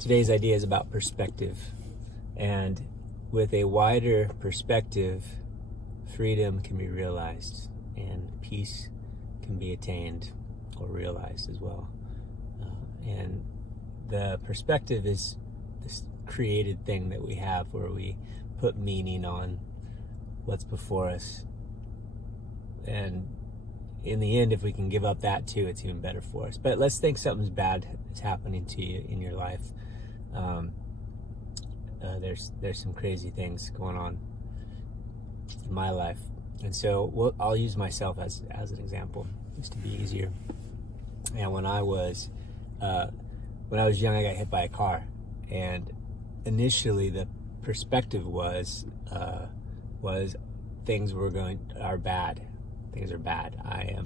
Today's idea is about perspective. And with a wider perspective, freedom can be realized and peace can be attained or realized as well. And the perspective is this created thing that we have where we put meaning on what's before us. And in the end, if we can give up that too, it's even better for us. But let's think something's bad is happening to you in your life. There's some crazy things going on in my life, and so I'll use myself as an example just to be easier. And when I was young, I got hit by a car, and initially the perspective was things are bad. Things are bad. I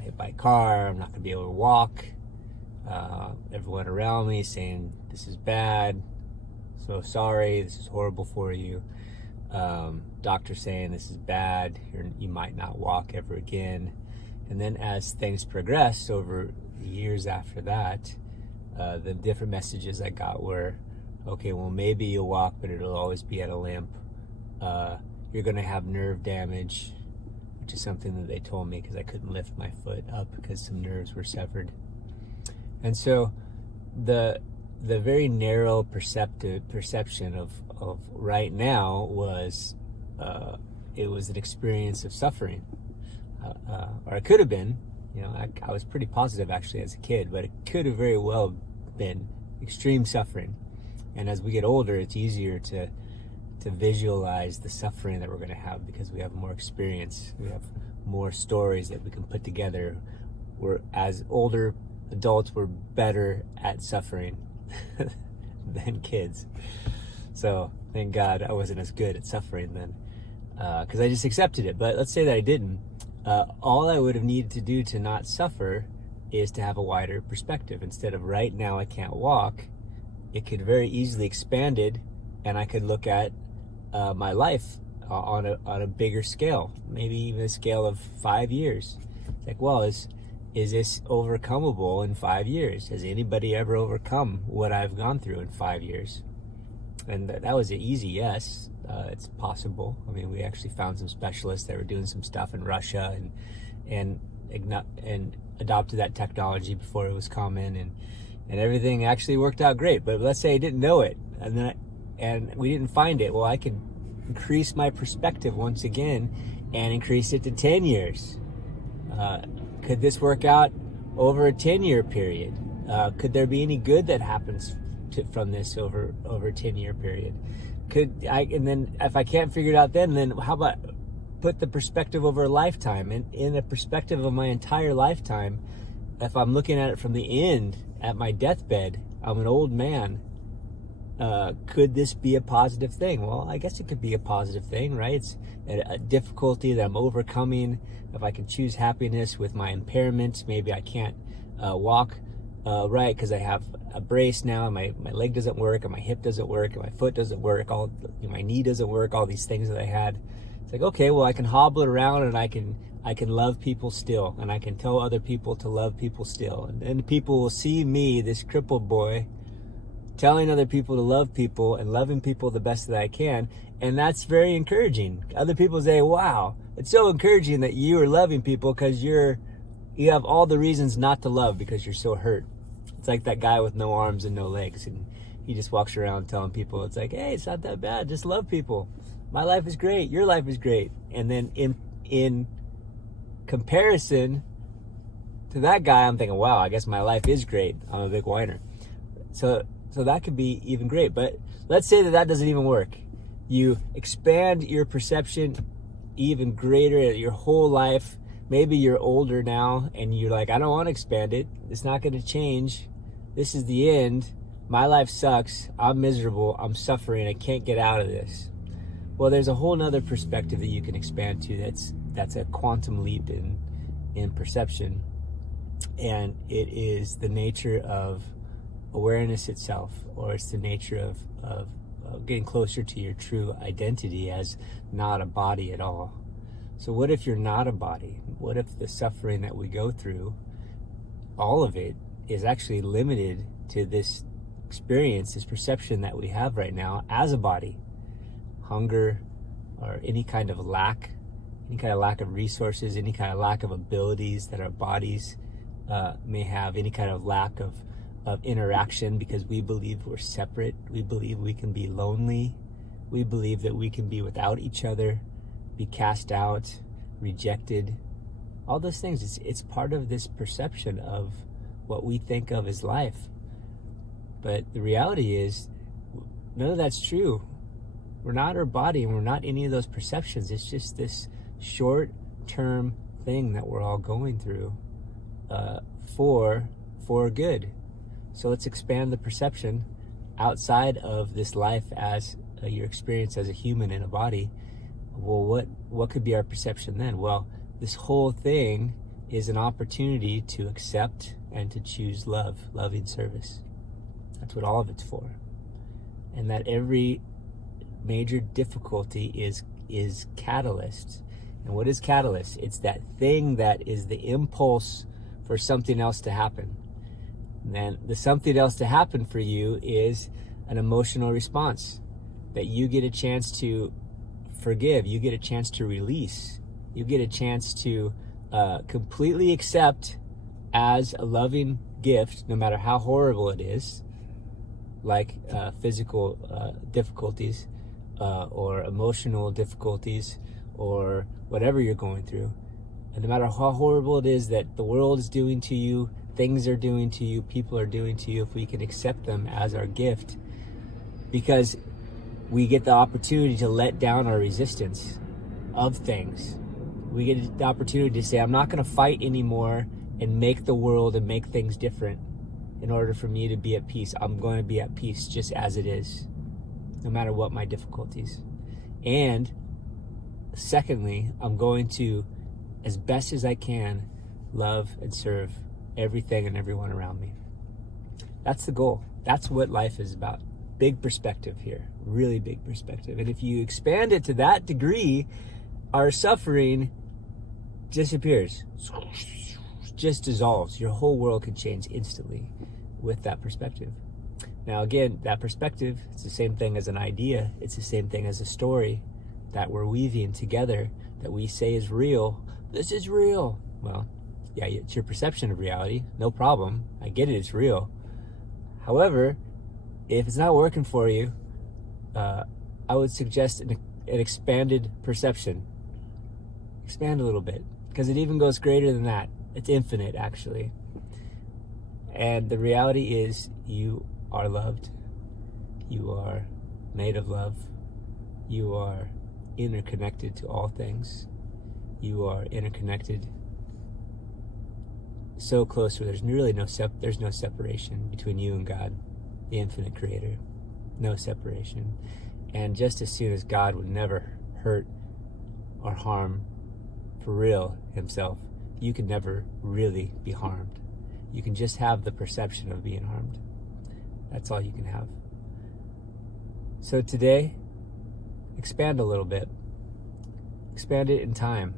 hit by a car. I'm not going to be able to walk. Everyone around me saying this is bad. So sorry. This is horrible for you. Doctor saying this is bad. You might not walk ever again. And then as things progressed over the years after that, the different messages I got were, okay, well, maybe you'll walk, but it'll always be at a limp. You're going to have nerve damage, which is something that they told me because I couldn't lift my foot up because some nerves were severed. And so the very narrow perception of right now was it was an experience of suffering, or it could have been. I was pretty positive actually as a kid, but it could have very well been extreme suffering. And as we get older, it's easier to visualize the suffering that we're going to have because we have more experience. We have more stories that we can put together. As older adults, we're better at suffering than kids. So thank God I wasn't as good at suffering then, because I just accepted it. But let's say that I didn't. All I would have needed to do to not suffer is to have a wider perspective. Instead of right now I can't walk, it could very easily expanded, and I could look at my life on a bigger scale, maybe even a scale of 5 years. It's like, well, is this overcomable in 5 years? Has anybody ever overcome what I've gone through in 5 years? And that was an easy yes. It's possible. I mean, we actually found some specialists that were doing some stuff in Russia and adopted that technology before it was common, and everything actually worked out great. But let's say I didn't know it, and we didn't find it. Well, I could increase my perspective once again and increase it to 10 years. Could this work out over a 10-year period? Could there be any good that happens from this over a 10-year period? And then if I can't figure it out then how about put the perspective over a lifetime? And in the perspective of my entire lifetime, if I'm looking at it from the end, at my deathbed, I'm an old man. Could this be a positive thing? Well, I guess it could be a positive thing, right? It's a difficulty that I'm overcoming. If I can choose happiness with my impairments, maybe I can't walk right because I have a brace now, and my leg doesn't work, and my hip doesn't work, and my foot doesn't work, my knee doesn't work, all these things that I had. It's like, okay, well, I can hobble it around, and I can love people still, and I can tell other people to love people still. And people will see me, this crippled boy, telling other people to love people and loving people the best that I can. And that's very encouraging. Other people say, wow, it's so encouraging that you are loving people because you have all the reasons not to love because you're so hurt. It's like that guy with no arms and no legs, and he just walks around telling people, it's like, hey, it's not that bad, just love people. My life is great, your life is great. And then in comparison to that guy, I'm thinking, wow, I guess my life is great. I'm a big whiner. So that could be even great. But let's say that doesn't even work. You expand your perception even greater your whole life. Maybe you're older now and you're like, I don't want to expand it. It's not going to change. This is the end. My life sucks. I'm miserable. I'm suffering. I can't get out of this. Well, there's a whole nother perspective that you can expand to. That's a quantum leap in perception. And it is the nature of awareness itself, or it's the nature of getting closer to your true identity as not a body at all. So what if you're not a body? What if the suffering that we go through, all of it, is actually limited to this experience, this perception that we have right now as a body, hunger or any kind of lack of resources, any kind of lack of abilities that our bodies may have, any kind of lack of interaction, because we believe we're separate, we believe we can be lonely, we believe that we can be without each other, be cast out, rejected, all those things. It's part of this perception of what we think of as life. But the reality is, none of that's true. We're not our body, and we're not any of those perceptions. It's just this short-term thing that we're all going through for good. So let's expand the perception outside of this life as your experience as a human in a body. Well, what could be our perception then? Well, this whole thing is an opportunity to accept and to choose loving service. That's what all of it's for. And that every major difficulty is catalyst. And what is catalyst? It's that thing that is the impulse for something else to happen. And then the something else to happen for you is an emotional response that you get a chance to forgive, you get a chance to release, you get a chance to completely accept as a loving gift, no matter how horrible it is, like physical difficulties or emotional difficulties or whatever you're going through. And no matter how horrible it is that the world is doing to you, things are doing to you, people are doing to you, if we can accept them as our gift, because we get the opportunity to let down our resistance of things. We get the opportunity to say, I'm not going to fight anymore and make the world and make things different in order for me to be at peace. I'm going to be at peace just as it is, no matter what my difficulties. And secondly, I'm going to, as best as I can, love and serve everything and everyone around me. That's the goal. That's what life is about. Big perspective here, really big perspective. And if you expand it to that degree, our suffering disappears, just dissolves. Your whole world can change instantly with that perspective. Now again, that perspective, it's the same thing as an idea. It's the same thing as a story that we're weaving together that we say is real. This is real. Well, yeah, it's your perception of reality. No problem. I get it. It's real. However, if it's not working for you, I would suggest an expanded perception. Expand a little bit, because it even goes greater than that. It's infinite, actually. And the reality is, you are loved. You are made of love. You are interconnected to all things. You are interconnected so close where there's really there's no separation between you and God, the infinite creator. No separation. And just as soon as God would never hurt or harm for real himself, you can never really be harmed. You can just have the perception of being harmed. That's all you can have. So today, expand a little bit. Expand it in time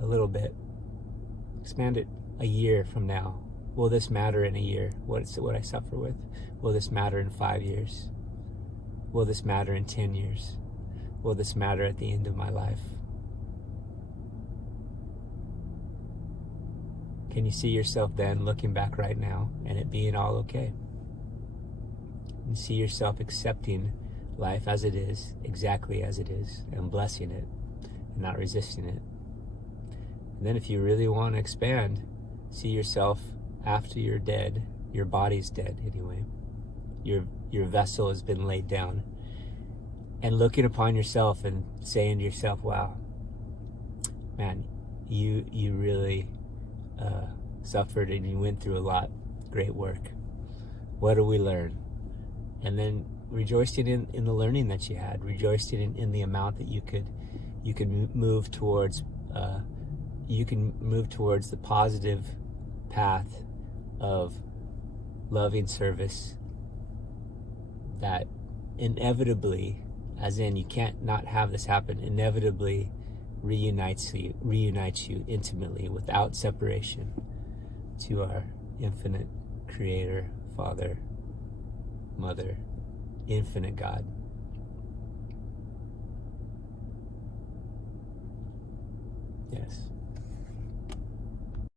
a little bit. Expand it a year from now. Will this matter in a year? What I suffer with? Will this matter in 5 years? Will this matter in 10 years? Will this matter at the end of my life? Can you see yourself then looking back right now and it being all okay? You see yourself accepting life as it is, exactly as it is, and blessing it and not resisting it. And then if you really want to expand, see yourself after you're dead, your body's dead anyway. Your vessel has been laid down, and looking upon yourself and saying to yourself, wow, man, you really suffered and you went through a lot. Great work. What do we learn? And then rejoicing in the learning that you had, rejoicing in the amount that you could move towards. You can move towards the positive path of loving service that inevitably, as in you can't not have this happen, inevitably reunites you intimately without separation to our infinite creator, Father, Mother, infinite God. Yes.